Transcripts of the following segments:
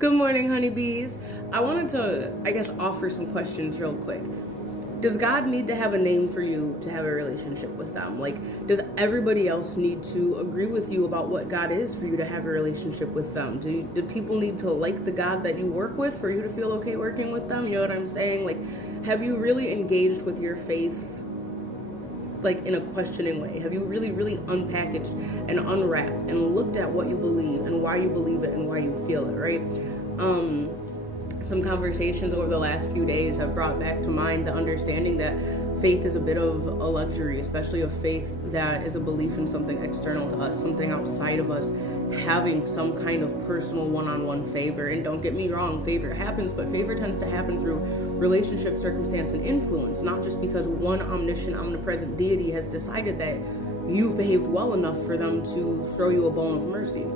Good morning, honeybees. I wanted to, offer some questions real quick. Does God need to have a name for you to have a relationship with them? Like, does everybody else need to agree with you about what God is for you to have a relationship with them? Do people need to like the God that you work with for you to feel okay working with them? You know what I'm saying? Like, have you really engaged with your faith like in a questioning way? Have you really unpackaged and unwrapped and looked at what you believe and why you believe it and why you feel it, right? Some conversations over the last few days have brought back to mind the understanding that faith is a bit of a luxury, especially a faith that is a belief in something external to us, something outside of us, having some kind of personal one-on-one favor. And don't get me wrong, favor happens, but favor tends to happen through relationship, circumstance, and influence, not just because one omniscient, omnipresent deity has decided that you've behaved well enough for them to throw you a bone of mercy.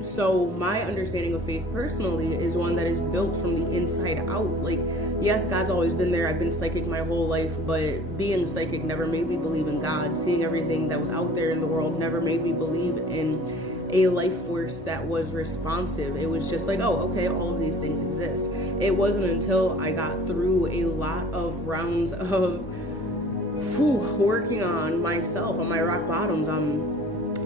So my understanding of faith personally is one that is built from the inside out. Like, yes, God's always been there. I've been psychic my whole life, but being psychic never made me believe in God. Seeing everything that was out there in the world never made me believe in a life force that was responsive. It was just like, oh, okay, all of these things exist. It wasn't until I got through a lot of rounds of working on myself, on my rock bottoms,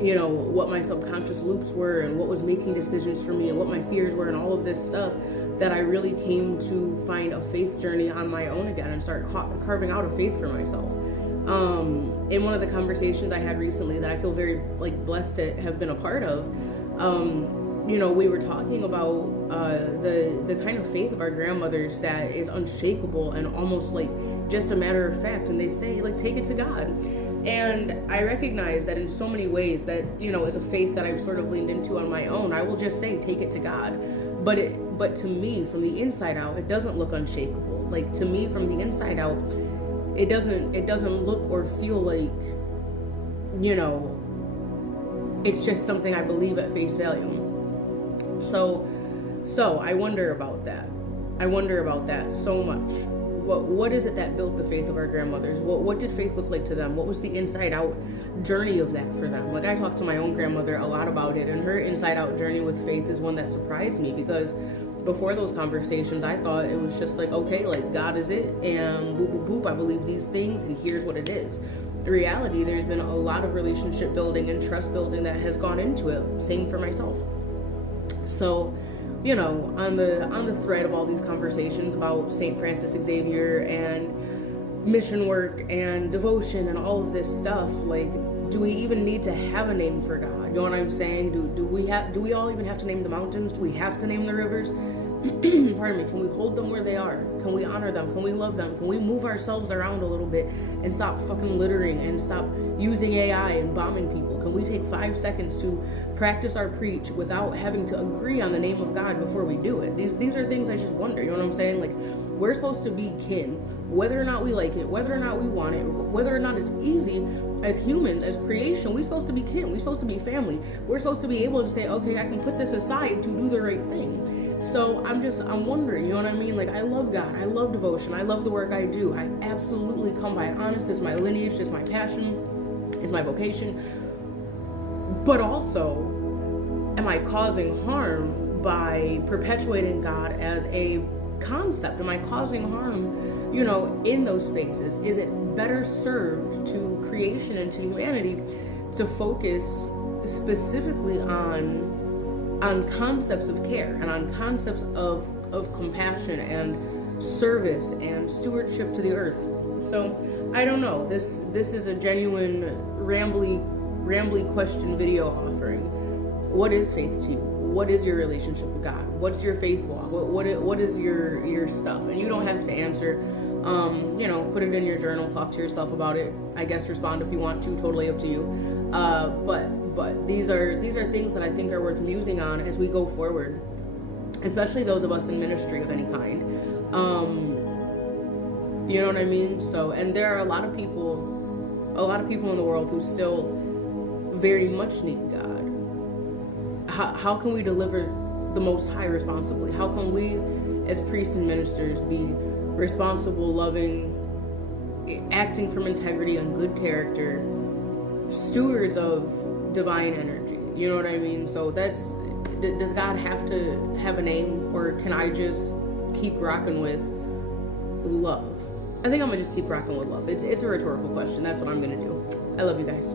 what my subconscious loops were and what was making decisions for me and what my fears were and all of this stuff, that I really came to find a faith journey on my own again and start carving out a faith for myself. In one of the conversations I had recently that I feel very blessed to have been a part of, we were talking about the kind of faith of our grandmothers that is unshakable and almost like just a matter of fact. And they say, take it to God. And I recognize that in so many ways that, is a faith that I've sort of leaned into on my own. I will just say, take it to God. But to me, from the inside out, it doesn't look unshakable. Like, to me, from the inside out, it doesn't look or feel like, it's just something I believe at face value. So I wonder about that. I wonder about that so much. What is it that built the faith of our grandmothers? What did faith look like to them? What was the inside out journey of that for them? Like, I talked to my own grandmother a lot about it, and her inside out journey with faith is one that surprised me, because before those conversations, I thought it was just like, okay, like, God is it, and boop, boop, boop, I believe these things, and here's what it is. In reality, there's been a lot of relationship building and trust building that has gone into it. Same for myself. So, on the thread of all these conversations about St. Francis Xavier and mission work and devotion and all of this stuff, like, do we even need to have a name for God? You know what I'm saying? Do we all even have to name the mountains? Do we have to name the rivers? Pardon me. Can we hold them where they are? Can we honor them? Can we love them? Can we move ourselves around a little bit and stop fucking littering and stop using AI and bombing people? Can we take 5 seconds to practice our preach without having to agree on the name of God before we do it? These are things I just wonder. You know what I'm saying? Like, we're supposed to be kin, whether or not we like it, whether or not we want it, whether or not it's easy. As humans, as creation, we're supposed to be kin. We're supposed to be family. We're supposed to be able to say, okay, I can put this aside to do the right thing. So I'm wondering, you know what I mean? Like, I love God. I love devotion. I love the work I do. I absolutely come by it honest. It's my lineage. It's my passion. It's my vocation. But also, am I causing harm by perpetuating God as a concept? Am I causing harm, in those spaces? Is it better served to creation and to humanity to focus specifically on concepts of care and on concepts of compassion and service and stewardship to the earth? So I don't know. This is a genuine rambly question video offering. What is faith to you? What is your relationship with God? What's your faith walk? What is your stuff? And you don't have to answer. Put it in your journal, talk to yourself about it. I guess respond if you want to, totally up to you. But these are things that I think are worth musing on as we go forward, especially those of us in ministry of any kind. You know what I mean? So, and there are a lot of people in the world who still very much need God. How can we deliver the Most High responsibly? How can we, as priests and ministers, be responsible, loving, acting from integrity and good character, stewards of divine energy? You know what I mean? So does God have to have a name, or can I just keep rocking with love? I think I'm gonna just keep rocking with love. It's a rhetorical question. That's what I'm gonna do. I love you guys.